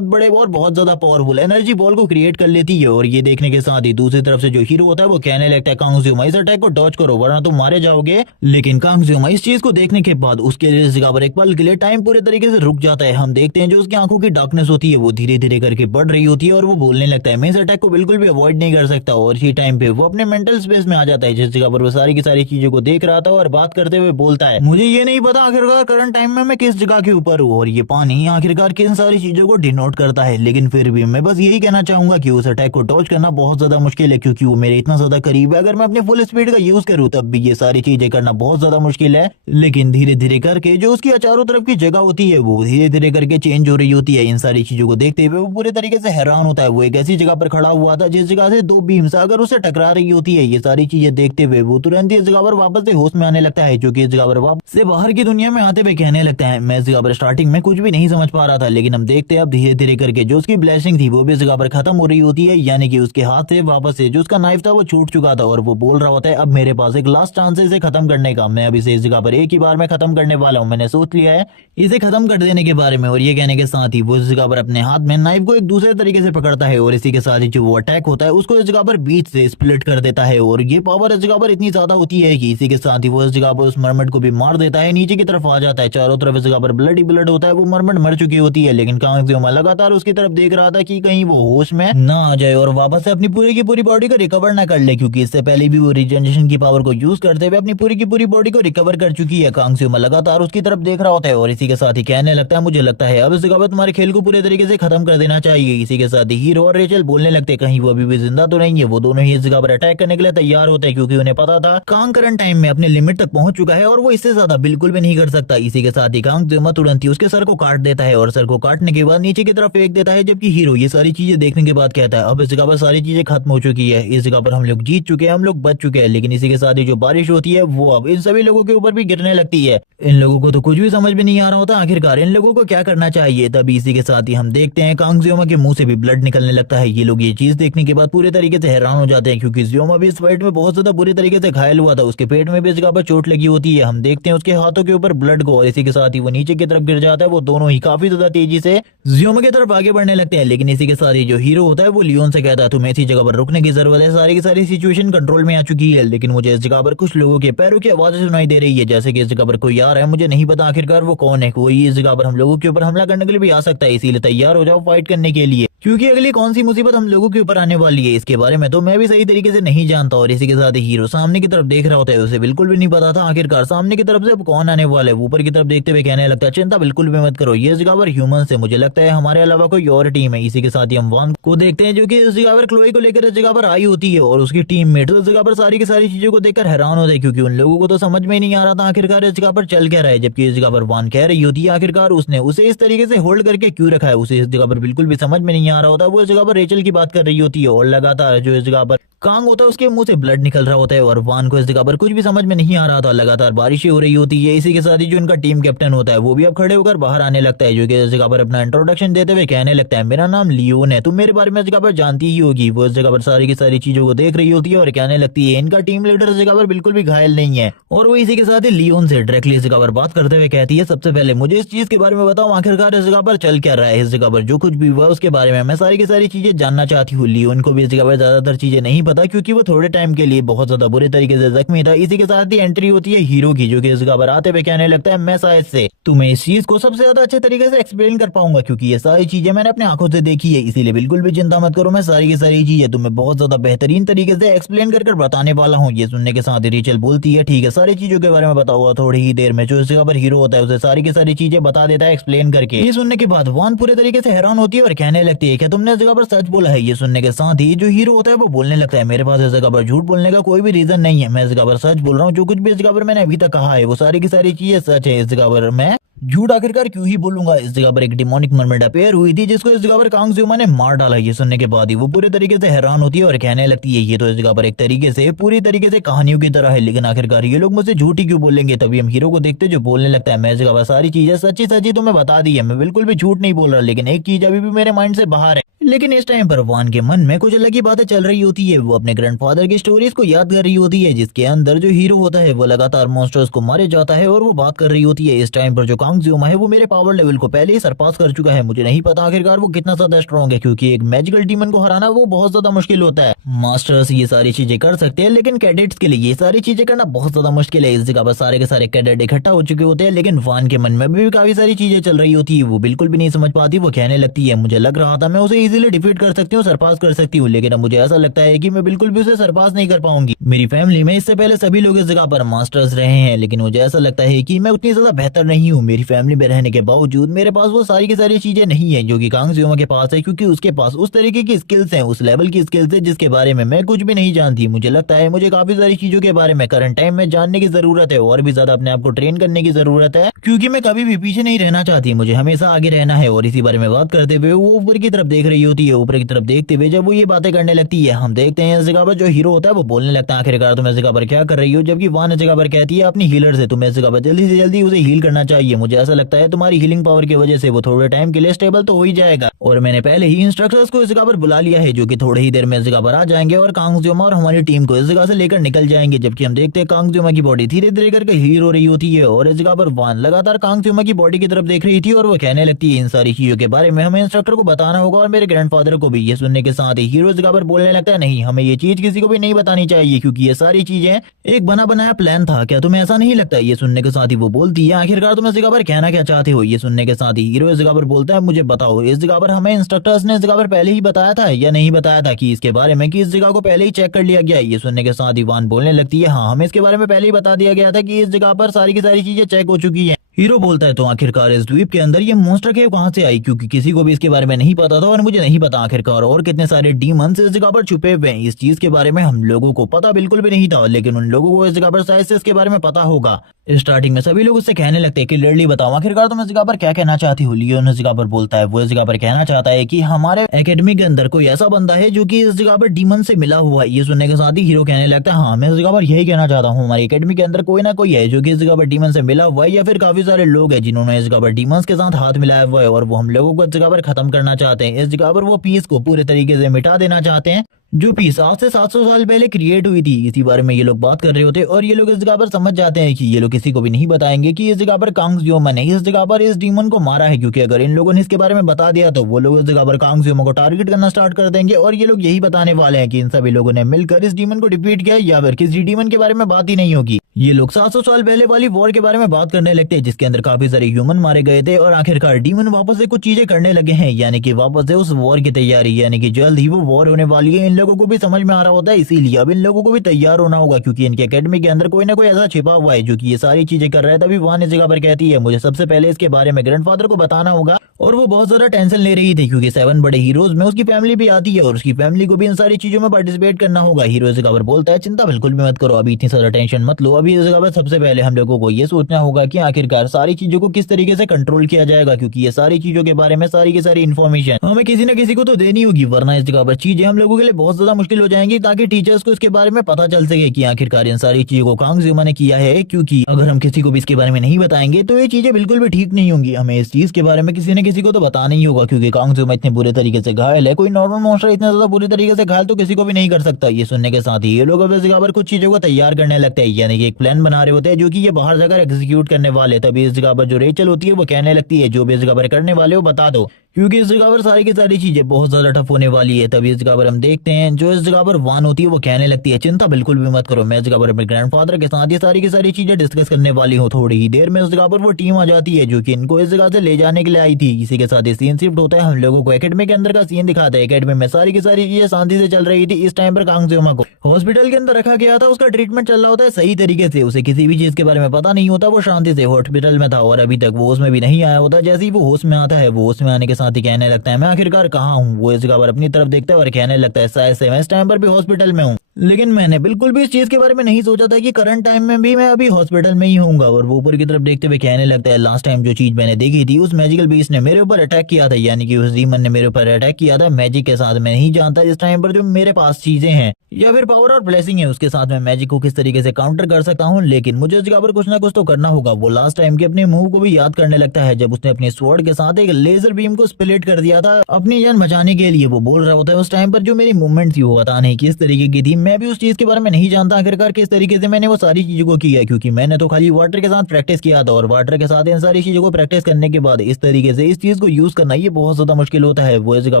बड़े और बहुत ज्यादा पावरफुल एनर्जी बॉल को क्रिएट कर लेती है। और ये देखने के साथ ही दूसरी तरफ से जो हीरो होता है वो कहने लगता है कांग त्सुयुमा इस अटैक को डॉज करो वरना तुम मारे जाओगे। लेकिन कांग त्सुयुमा इस चीज को देखने के बाद उसके इस जगह पर एक पल के लिए टाइम पूरे तरीके से रुक जाता है। हम देखते हैं जो उसकी आंखों की डार्कनेस होती है वो धीरे धीरे करके बढ़ रही होती है और वो बोलने लगता है मैं इस अटैक को बिल्कुल भी अवॉइड नहीं कर सकता। और इसी टाइम पे वो अपने मेंटल स्पेस में आ जाता है जिस जगह पर वो सारी की सारी चीजों को देख रहा था और बात करते हुए बोलता है मुझे ये नहीं पता आखिरकार करंट टाइम में मैं किस जगह के ऊपर हूँ और ये पानी आखिरकार किन सारी चीजों को डिनोट करता है, लेकिन फिर भी मैं बस यही कहना चाहूंगा कि उस अटैक को डॉज करना बहुत ज्यादा मुश्किल है, क्योंकि वो मेरे इतना ज्यादा करीब है। अगर मैं अपने फुल स्पीड का यूज करूँ तब भी ये सारी चीजें करना बहुत ज्यादा मुश्किल है। लेकिन धीरे धीरे करके जो उसकी चारों तरफ की जगह होती है वो धीरे धीरे करके चेंज हो रही होती है। इन सारी चीजों को देखते हुए वो पूरे तरीके से हैरान होता है। वो एक ऐसी जगह पर खड़ा हुआ था जिस जगह से दो बीम्स अगर उसे टकरा रही होती है। ये सारी चीजें देखते हुए वो तुरंत इस जगह पर वापस से होश में आने लगता है, जो कि इस जगह पर वापस से बाहर की दुनिया में आते हुए कहने लगता है मैं इस जगह पर स्टार्टिंग में कुछ भी नहीं समझ पा रहा था, लेकिन हम देखते हैं अब धीरे धीरे करके जो उसकी ब्लेसिंग थी वो भी इस जगह पर खत्म हो रही होती है, यानी कि उसके हाथ से वापस से जो उसका नाइफ था वो छूट चुका था और वो बोल रहा होता है अब मेरे पास एक लास्ट चांस है इसे खत्म करने का। मैं अब इसे इस जगह पर एक ही बार में खत्म करने वाला हूँ। मैंने सोच लिया है इसे खत्म कर देने के बारे में। और ये कहने के साथ ही वो इस जगह पर अपने हाथ में नाइफ को एक दूसरे तरीके से पकड़ता है और इसी के साथ ही जो वो अटैक होता है उसको इस जगह पर बीच से स्प्लिट कर देता है। और ये पावर इस जगह पर इतनी ज्यादा होती है कि इसी के साथ ही वो इस जगह पर उस मरमेड को भी मार देता है, नीचे की तरफ आ जाता है। चारों तरफ इस जगह पर ब्लड ही ब्लड होता है। वो मरमेड मर चुकी होती है, लेकिन कांग त्सुयुमा लगातार उसकी तरफ देख रहा था कि कहीं वो होश में ना आ जाए और वापस से अपनी पूरी की पूरी बॉडी को रिकवर ना कर ले, क्योंकि इससे पहले भी वो रिजनरेशन की पावर को यूज करते हुए अपनी पूरी की पूरी बॉडी को रिकवर कर चुकी है। कांग त्सुयुमा लगातार उसकी तरफ देख रहा होता है और इसी के साथ ही कहने लगता है मुझे लगता है अब इस जगह पर तुम्हारे खेल को पूरे तरीके से खत्म कर देना चाहिए। इसी के साथ ही हीरो और रेचल बोलने लगते कहीं वो अभी भी जिंदा तो नहीं है। वो दोनों ही इस जगह पर अटैक करने के लिए तैयार होते हैं, क्योंकि उन्हें पता था कांग करंट टाइम में अपने लिमिट तक पहुंच चुका है और वो इससे ज्यादा बिल्कुल भी नहीं कर सकता। इसी के साथ ही कांग त्सुयुमा तुरंत ही उसके सर को काट देता है और सर को काटने के बाद नीचे की तरफ फेंक देता है, जबकि हीरो ये सारी चीजें देखने के बाद कहता है अब इस जगह पर सारी चीजें खत्म हो चुकी है, इस जगह पर हम लोग जीत चुके हैं, हम लोग बच चुके हैं। लेकिन इसी के साथ ही जो बारिश होती है वो अब इन सभी लोगों के ऊपर भी गिरने लगती है। इन लोगों को तो कुछ भी समझ में नहीं आ रहा होता आखिरकार इन लोगों को क्या करना चाहिए। तभी इसी के साथ ही हम देखते हैं कांग त्सुयुमा के मुंह से भी ब्लड निकलने लगता है। ये लोग ये चीज देखने के बाद पूरे तरीके से हैरान हो जाते हैं, क्योंकि त्सुयुमा भी इस फाइट में बहुत ज्यादा बुरी तरीके से घायल हुआ था। उसके पेट में भी इस जगह पर चोट लगी होती है। हम देखते हैं उसके हाथों के ऊपर ब्लड को और इसी के साथ ही वो नीचे की तरफ गिर जाता है। वो दोनों ही काफी ज्यादा तेजी से त्सुयुमा की तरफ आगे बढ़ने लगते हैं। लेकिन इसी के साथ ही जो हीरो होता है वो लियोन से कहता है तुम्हें इसी जगह पर रुकने की जरूरत है, सारी की सारी सिचुएशन कंट्रोल में आ चुकी है। लेकिन मुझे इस जगह पर कुछ लोगों के पैरों की आवाजें सुनाई दे रही है, जैसे कि इस जगह पर कोई आ रहा है। मुझे नहीं पता आखिरकार वो कौन है। कोई इस जगह पर हम लोगों के ऊपर हमला करने के लिए भी आ सकता है, इसीलिए तैयार हो जाओ फाइट करने के लिए, क्योंकि अगली कौन सी मुसीबत हम लोगों के ऊपर आने वाली है इसके बारे में तो मैं भी सही तरीके से नहीं जानता। और इसी के साथ ही हीरो सामने की तरफ देख रहा होता है, उसे बिल्कुल भी नहीं पता था आखिरकार सामने की तरफ से अब कौन आने वाला है। ऊपर की तरफ देखते हुए कहने लगता है चिंता बिल्कुल भी मत करो, ये जगह पर ह्यूमन है, मुझे लगता है हमारे अलावा कोई और टीम है। इसी के साथ ही हम वान को देखते हैं जो कि इस जगह पर क्लोई को लेकर इस जगह पर आई होती है और उसकी टीम मेट इस जगह पर सारी की सारी चीजों को देखकर हैरान होते हैं, क्योंकि उन लोगों को तो समझ में नहीं आ रहा था आखिरकार इस जगह पर चल क्या रहा है। जबकि इस जगह पर वान कह रही होती है आखिरकार उसने उसे इस तरीके से होल्ड करके क्यों रखा है, उसे इस जगह पर बिल्कुल भी समझ में नहीं आ रहा होता। वो इस जगह पर रेचल की बात कर रही होती है और लगातार जो इस जगह पर कांग होता है उसके मुंह से ब्लड निकल रहा होता है और वान को इस जगह पर कुछ भी समझ में नहीं आ रहा था। लगातार बारिशें हो रही होती है। इसी के साथ ही जो इनका टीम कैप्टन होता है वो भी अब खड़े होकर बाहर आने लगता है, जो कि इस जगह पर अपना इंट्रोडक्शन देते हुए कहने लगता है मेरा नाम लियोन है, तुम मेरे बारे में इस जगह पर जानती ही होगी। वो इस जगह पर सारी की सारी चीजों को देख रही होती है और कहने लगती है इनका टीम लीडर इस जगह पर बिल्कुल भी घायल नहीं है। और वो इसी के साथ ही लियोन से डायरेक्टली इस जगह पर बात करते हुए कहती है सबसे पहले मुझे इस चीज के बारे में बताओ आखिरकार इस जगह पर चल क्या रहा है, इस जगह पर जो कुछ भी हुआ उसके बारे में में मैं सारी की सारी चीजें जानना चाहती हूँ। लियोन को भी इस जगह पर ज्यादातर चीजें नहीं पता क्योंकि वो थोड़े टाइम के लिए बहुत ज्यादा बुरे तरीके से जख्मी था। इसी के साथ ही एंट्री होती है हीरो की, जो कि इस जगह पर आते हुए कहने लगता है मैं शायद से तुम्हें इस चीज को सबसे ज्यादा अच्छे तरीके से एक्सप्लेन कर पाऊंगा क्योंकि ये सारी चीजें मैंने अपने आंखों से देखी है, इसीलिए बिल्कुल भी चिंता मत करो, मैं सारी की सारी चीजें तुम्हें बहुत ज्यादा बेहतरीन तरीके से एक्सप्लेन कर बताने वाला हूँ। ये सुनने के साथ रेचल बोलती है ठीक है, सारी चीजों के बारे में बताऊंगा थोड़ी ही देर में। जो इस जगह पर हीरो होता है उसे सारी की सारी चीजें बता देता है एक्सप्लेन करके। ये सुनने के बाद वान पूरे तरीके से हैरान होती है और कहने लगती है क्या तुमने इस जगह पर सच बोला है। ये सुनने के साथ ही जो हीरो होता है वो बोलने लगता है मेरे पास इस जगह पर झूठ बोलने का कोई भी रीजन नहीं है, मैं इस जगह पर सच बोल रहा हूँ। जो कुछ भी इस जगह पर मैंने अभी तक कहा है वो सारी की सारी चीजें सच है। इस जगह पर मैं झूठ आखिरकार क्यों ही बोलूंगा। इस जगह पर एक डिमोनिक मरमेंट अपेयर हुई थी जिसको इस जगह पर कांग ज़्यूमा ने मार डाला। ये सुनने के बाद ही वो पूरे तरीके से हैरान होती है और कहने लगती है ये तो इस जगह पर एक तरीके से पूरी तरीके से कहानियों की तरह है, लेकिन आखिरकार ये लोग मुझसे झूठ ही क्यों बोलेंगे। तभी हम हीरो को देखते जो बोलने लगता है मैं इस जगह पर सारी चीजें सच्ची सच्ची तुम्हें बता दी है, मैं बिल्कुल भी झूठ नहीं बोल रहा, लेकिन एक चीज अभी भी मेरे माइंड से बाहर है। लेकिन इस टाइम पर वान के मन में कुछ अलग ही बातें चल रही होती है। वो अपने ग्रैंडफादर की स्टोरीज को याद कर रही होती है जिसके अंदर जो हीरो होता है वो लगातार मॉन्स्टर्स को मारे जाता है और वो बात कर रही होती है इस टाइम पर जो कांग ज़्यूमा है वो मेरे पावर लेवल को पहले ही सरपास कर चुका है। मुझे नहीं पता आखिरकार वो कितना ज्यादा स्ट्रॉन्ग है क्योंकि एक मैजिकल डीमन को हराना वो बहुत ज्यादा मुश्किल होता है। मास्टर्स ये सारी चीजें कर सकते हैं लेकिन कैडेट्स के लिए ये सारी चीजें करना बहुत ज्यादा मुश्किल है। इस जगह पर सारे के सारे कैडेट इकट्ठा हो चुके होते हैं लेकिन वान के मन में भी काफी सारी चीजें चल रही होती है। वो बिल्कुल भी नहीं समझ पाती। वो कहने लगती है मुझे लग रहा था मैं उसे इजीली डिफीट कर सकती हूँ, सरपास कर सकती हूँ, लेकिन अब मुझे ऐसा लगता है कि मैं बिल्कुल भी उसे सरपास नहीं कर पाऊंगी। मेरी फैमिली में इससे पहले सभी लोग इस जगह पर मास्टर्स रहे हैं लेकिन मुझे ऐसा लगता है कि मैं उतनी ज्यादा बेहतर नहीं हूँ। मेरी फैमिली में रहने के बावजूद मेरे पास वो सारी की सारी चीजें नहीं है जो कि कांग ज़्यूमा के पास है क्योंकि उसके पास उस तरीके की स्किल्स हैं, उस लेवल की स्किल्स है जिसके बारे में मैं कुछ भी नहीं जानती। मुझे लगता है मुझे काफी सारी चीजों के बारे में करंट टाइम में जानने की जरूरत है और भी ज्यादा अपने आप को ट्रेन करने की जरूरत है क्योंकि मैं कभी भी पीछे नहीं रहना चाहती, मुझे हमेशा आगे रहना है। और इसी बारे में बात करते हुए वो ऊपर की तरफ देख रही होती है। ऊपर की तरफ देखते हुए जब वो ये बातें करने लगती है हम देखते हैं इस जगह पर जो हीरो होता है वो बोलने लगता है आखिरकार तुम इस जगह पर क्या कर रही हो, जबकि वान इस जगह पर कहती है अपनी हीलर से तुम्हें इस जगह पर जल्दी से जल्दी उसे हील करना चाहिए। मुझे ऐसा लगता है तुम्हारी हीलिंग पावर की वजह से वो थोड़े टाइम के लिए स्टेबल तो हो ही जाएगा और मैंने पहले ही इंस्ट्रक्टर्स को इस जगह पर बुला लिया है जो कि थोड़ी ही देर में इस जगह पर आ जाएंगे और कांग ज़्यूमा और हमारी टीम को इस जगह से लेकर निकल जाएंगे। जबकि हम देखते हैं कांग ज़्यूमा की बॉडी धीरे धीरे करके हील हो रही होती है और इस जगह पर वान लगातार कांग ज़्यूमा की बॉडी की तरफ देख रही थी और वो कहने लगती है इन सारी चीजों के बारे में हमें इंस्ट्रक्टर को बताना होगा और मेरे ग्रैंडफादर को भी। ये सुनने के साथ ही हीरो इस जगह पर बोलने लगता है नहीं हमें ये चीज किसी को भी नहीं बतानी चाहिए क्योंकि ये सारी चीजें एक बना बनाया प्लान था, क्या तुम्हें ऐसा नहीं लगता। ये सुनने के साथ ही वो बोलती है आखिरकार तुम इस जगह पर कहना क्या चाहते हो। ये सुनने के साथ ही हीरो इस जगह पर बोलता है मुझे बताओ इस जगह पर हमें इंस्ट्रक्टर्स ने इस जगह पर पहले ही बताया था या नहीं बताया था कि इसके बारे में कि इस जगह को पहले ही चेक कर लिया गया। ये सुनने के साथ ही वान बोलने लगती है हाँ हमें इसके बारे में पहले ही बता दिया गया था कि इस जगह पर सारी की सारी चीजें चेक हो चुकी है। हीरो बोलता है तो आखिरकार इस द्वीप के अंदर ये मॉन्स्टर केव कहां से आई क्योंकि किसी को भी इसके बारे में नहीं पता था और मुझे नहीं पता आखिरकार और कितने सारे डीमंस इस जगह पर छुपे हुए हैं। इस चीज के बारे में हम लोगों को पता बिल्कुल भी नहीं था लेकिन उन लोगों को इस जगह पर शायद से इसके बारे में पता होगा। स्टार्टिंग में सभी लोग उससे कहने लगते हैं कि क्लियरली बताओ आखिरकार तुम इस जगह पर क्या कहना चाहती हो। लियोन इस जगह पर बोलता है वो इस जगह पर कहना चाहता है कि हमारे एकेडमी के अंदर कोई ऐसा बंदा है जो कि इस जगह पर डीमन से मिला हुआ है। ये सुनने के साथ ही हीरो कहने लगता है हाँ मैं इस जगह पर यही कहना चाहता हूँ हमारी एकेडमी के अंदर कोई ना कोई है जो कि इस जगह पर डीमन से मिला हुआ है या फिर काफी सारे लोग हैं जिन्होंने इस जगह पर डीमंस के साथ हाथ मिलाया हुआ है और वो हम लोगों को इस जगह पर खत्म करना चाहते हैं। इस जगह पर वो पीस को पूरे तरीके से मिटा देना चाहते हैं जो पीस आज से 700 साल पहले क्रिएट हुई थी। इसी बारे में ये लोग बात कर रहे होते हैं और ये लोग इस जगह पर समझ जाते हैं कि ये लोग किसी को भी नहीं बताएंगे कि इस जगह पर कांग ज़्यूमा ने इस जगह पर इस डीमन को मारा है क्योंकि अगर इन लोगों ने इसके बारे में बता दिया तो वो लोग इस जगह पर कांग ज़्यूमा को टारगेट करना स्टार्ट कर देंगे और ये लोग यही बताने वाले हैं कि इन सभी लोगों ने मिलकर इस डीमन को डिफीट किया या फिर किसी डीमन के बारे में बात ही नहीं होगी। ये लोग 700 साल पहले वाली वॉर के बारे में बात करने लगते हैं जिसके अंदर काफी सारे ह्यूमन मारे गए थे और आखिरकार डीमन वापस से कुछ चीजें करने लगे हैं यानी कि वापस से उस वॉर की तैयारी यानी कि जल्द ही वो वॉर होने वाली है। इन लोगों को भी समझ में आ रहा होता है इसीलिए अब इन लोगों को भी तैयार होना होगा क्योंकि इनके एकेडमी के अंदर कोई ना कोई ऐसा छिपा हुआ है जो कि ये सारी चीजें कर रहा है। तभी वान इस जगह पर कहती है मुझे सबसे पहले इसके बारे में ग्रैंडफादर को बताना होगा और वो बहुत ज्यादा टेंशन ले रही थी क्योंकि 7 बड़े हीरोज में उसकी फैमिली भी आती है और उसकी फैमिली को भी इन सारी चीजों में पार्टिसिपेट करना होगा। हीरो इस जगह पर बोलता है चिंता बिल्कुल भी मत करो अभी इतनी सारा टेंशन मत लो, अभी इस जगह पर सबसे पहले हम लोगों को ये सोचना होगा कि आखिरकार सारी चीजों को किस तरीके से कंट्रोल किया जाएगा क्योंकि ये सारी चीजों के बारे में सारी की सारी इन्फॉर्मेशन हमें किसी न किसी को तो देनी होगी वरना इस जगह पर चीजें हम लोगों के लिए बहुत ज्यादा मुश्किल हो जाएंगी ताकि टीचर्स को इसके बारे में पता चल सके कि आखिरकार इन सारी चीजों को कांग ज़्यूमा ने किया है। क्योंकि अगर हम किसी को भी इसके बारे में नहीं बताएंगे तो ये चीजें बिल्कुल भी ठीक नहीं होंगी। हमें इस चीज के बारे में किसी न किसी को तो बताना ही होगा क्योंकि कांग ज़्यूमा इतने बुरे तरीके से घायल है, कोई नॉर्मल मॉन्स्टर इतना ज्यादा बुरे तरीके से घायल तो किसी को भी नहीं कर सकता। ये सुनने के साथ ही ये लोग अब इस जगह पर कुछ चीजों को तैयार करने लगते हैं यानी कि एक प्लान बना रहे होते हैं जो कि ये बाहर जाकर एग्जीक्यूट करने वाले। तभी इस जगह पर जो रेचल होती है वो कहने लगती है जो भी इस जगह पर करने वाले हो बता दो। क्योंकि इस जगह पर सारी की सारी चीजें बहुत ज्यादा टफ होने वाली है। तभी इस जगह पर हम देखते हैं जो इस जगह पर वान होती है वो कहने लगती है चिंता बिल्कुल भी मत करो, मैं इस जगह पर अपने ग्रैंडफादर के साथ ये सारी की सारी चीजें डिस्कस करने वाली हूँ। थोड़ी ही देर में उस जगह पर वो टीम आ जाती है जो कि इनको इस जगह से ले जाने के लिए आई थी। इसी के साथ ये सीन शिफ्ट होता है, हम लोगों को एकेडमी के अंदर का सीन दिखाता है। एकेडमी में सारी की सारी चीजें शांति से चल रही थी। इस टाइम पर कांगजेमा को हॉस्पिटल के अंदर रखा गया था, उसका ट्रीटमेंट चल रहा होता है सही तरीके से, उसे किसी भी चीज के बारे में पता नहीं होता, वो शांति से हॉस्पिटल में था और अभी तक वो उसमें भी नहीं आया होता। जैसे ही वो होश में आता है, वो होश में आने के साथ ही कहने लगता है मैं आखिरकार कहाँ हूँ। वो इस जगह पर अपनी तरफ देखता है और कहने लगता है शायद से मैं इस टाइम पर भी हॉस्पिटल में हूँ, लेकिन मैंने बिल्कुल भी इस चीज के बारे में नहीं सोचा था कि करंट टाइम में भी मैं अभी हॉस्पिटल में ही होऊंगा। और वो ऊपर की तरफ देखते हुए कहने लगता है लास्ट टाइम जो चीज मैंने देखी थी उस मैजिकल बीस्ट ने मेरे ऊपर अटैक किया था, यानी कि उस डीमन ने मेरे ऊपर अटैक किया था मैजिक के साथ। मैं नहीं जानता इस टाइम पर जो मेरे पास चीजें हैं या फिर पावर और ब्लेसिंग है उसके साथ मैं मैजिक को किस तरीके से काउंटर कर सकता हूँ, लेकिन मुझे इस जगह पर कुछ ना कुछ तो करना होगा। वो लास्ट टाइम के अपने मूव को भी याद करने लगता है जब उसने अपने स्वॉर्ड के साथ एक लेजर बीम को स्प्लिट कर दिया था अपनी जान बचाने के लिए। वो बोल रहा होता है उस टाइम पर जो मेरी मूवमेंट थी वो पता नहीं किस तरीके की थी, मैं भी उस चीज के बारे में नहीं जानता आखिरकार किस तरीके से मैंने वो सारी चीजों को किया, क्योंकि मैंने तो खाली वाटर के साथ प्रैक्टिस किया था और वाटर के साथ इन सारी चीजों को प्रैक्टिस करने के बाद इस तरीके से इस चीज को यूज करना ये बहुत ज्यादा मुश्किल होता है। वो इस जगह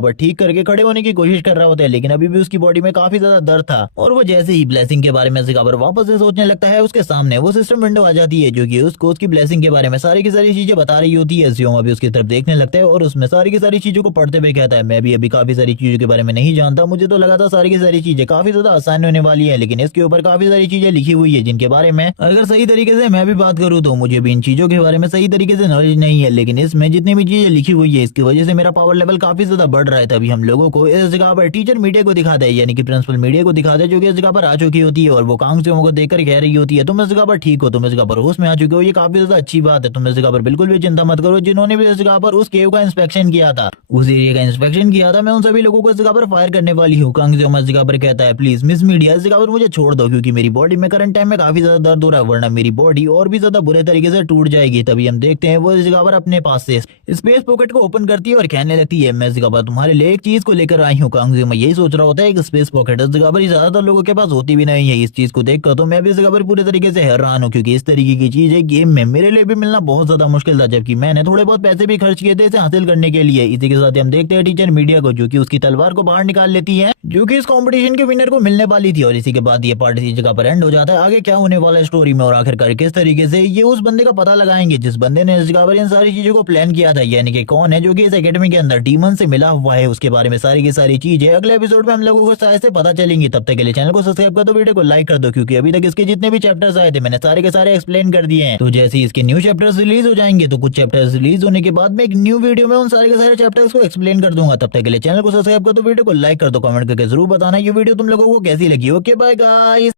पर ठीक करके खड़े होने की कोशिश कर रहा होता है, लेकिन अभी भी उसकी बॉडी में काफी ज्यादा दर्द था। और वो जैसे ही ब्लेसिंग के बारे में इस जगह पर वापस से सोचने लगता है, उसके सामने वो सिस्टम विंडो आ जाती है जो कि उसको उसकी ब्लेसिंग के बारे में सारी की सारी चीजें बता रही होती है। जियोमा भी उसकी तरफ देखने लगता है और उसमें सारी की सारी चीजों को पढ़ते हुए कहता है मैं भी अभी काफी सारी चीजों के बारे में नहीं जानता, मुझे तो लगा था सारी की सारी चीजें काफी ज्यादा आसान होने वाली है, लेकिन इसके ऊपर काफी सारी चीजें लिखी हुई है जिनके बारे में अगर सही तरीके से मैं भी बात करूँ तो मुझे भी इन चीजों के बारे में सही तरीके से नॉलेज नहीं है। लेकिन इसमें जितनी भी चीजें लिखी हुई है इसकी वजह से मेरा पावर लेवल काफी ज्यादा बढ़ रहा है। तभी हम लोगों को इस जगह पर टीचर मीडिया को दिखाता है, यानी कि प्रिंसिपल मीडिया को दिखाता है जो कि इस जगह पर आ चुकी होती है और वो कांगसेओ को देखकर कह रही होती है तुम इस जगह पर ठीक हो, तुम इस जगह पर होश में आ चुके हो, ये काफी ज्यादा अच्छी बात है, तुम इस जगह पर बिल्कुल भी चिंता मत करो। जिन्होंने भी इस जगह पर उस केव का इंस्पेक्शन किया था, उस एरिया का इंस्पेक्शन किया था, मैं उन सभी लोगों को इस जगह पर फायर करने वाली हूँ। कांगसेओ इस जगह पर कहता है प्लीज मिस मीडिया इस जगह पर मुझे छोड़ दो, क्योंकि मेरी बॉडी में करंट टाइम में काफी ज्यादा दर्द हो रहा है, वरना मेरी बॉडी और भी ज्यादा बुरे तरीके से टूट जाएगी। तभी हम देखते हैं वो इस जगह पर अपने पास से स्पेस पॉकेट को ओपन करती है और कहने लगती है मैं इस जगह पर तुम्हारे लिए एक चीज को लेकर आई हूँ। कांगसेओ मैं यही सोच रहा होता है एक स्पेस पॉकेट इस जगह पर ज्यादातर लोगों के पास होती भी नहीं है। इस चीज को देखकर तो मैं भी इस जगह पर पूरे तरीके से हैरान हूँ, क्योंकि इस तरीके की चीज है गेम में मेरे लिए भी मिलना बहुत ज्यादा मुश्किल था, जबकि मैंने थोड़े बहुत पैसे भी खर्च किए थे इसे हासिल करने के लिए। इसी के साथ हम देखते हैं टीचर मीडिया को जो कि उसकी तलवार को बाहर निकाल लेती है जो कि इस कंपटीशन के विनर को मिलने वाली थी। और इसी के बाद ये पार्ट इसी जगह पर एंड हो जाता है। आगे क्या होने वाला है स्टोरी में और आखिरकार किस तरीके से ये उस बंदे का पता लगाएंगे जिस बंदे ने इस जगह पर इन सारी चीजों को प्लान किया था, यानी कि कौन है जो कि इस एकेडमी के अंदर डीमन से मिला हुआ है, उसके बारे में सारी की सारी चीजें अगले एपिसोड में हम लोगों को शायद से पता चलेंगी। तब तक के लिए चैनल को सब्सक्राइब कर दो, वीडियो को लाइक कर दो, क्योंकि अभी तक इसके जितने भी चैप्टर्स आए थे मैंने सारे के सारे एक्सप्लेन कर दिए हैं। तो जैसे ही इसके न्यू चैप्टर्स रिलीज हो जाएंगे तो कुछ चैप्टर्स रिलीज होने के बाद में एक न्यू वीडियो में उन सारे के सारे चैप्टर्स को एक्सप्लेन कर दूंगा। तब तक के लिए चैनल को सब्सक्राइब कर दो, वीडियो को लाइक कर दो, कमेंट करके जरूर बताना ये वीडियो तुम लोगों को कैसी लगी। Okay bye guys.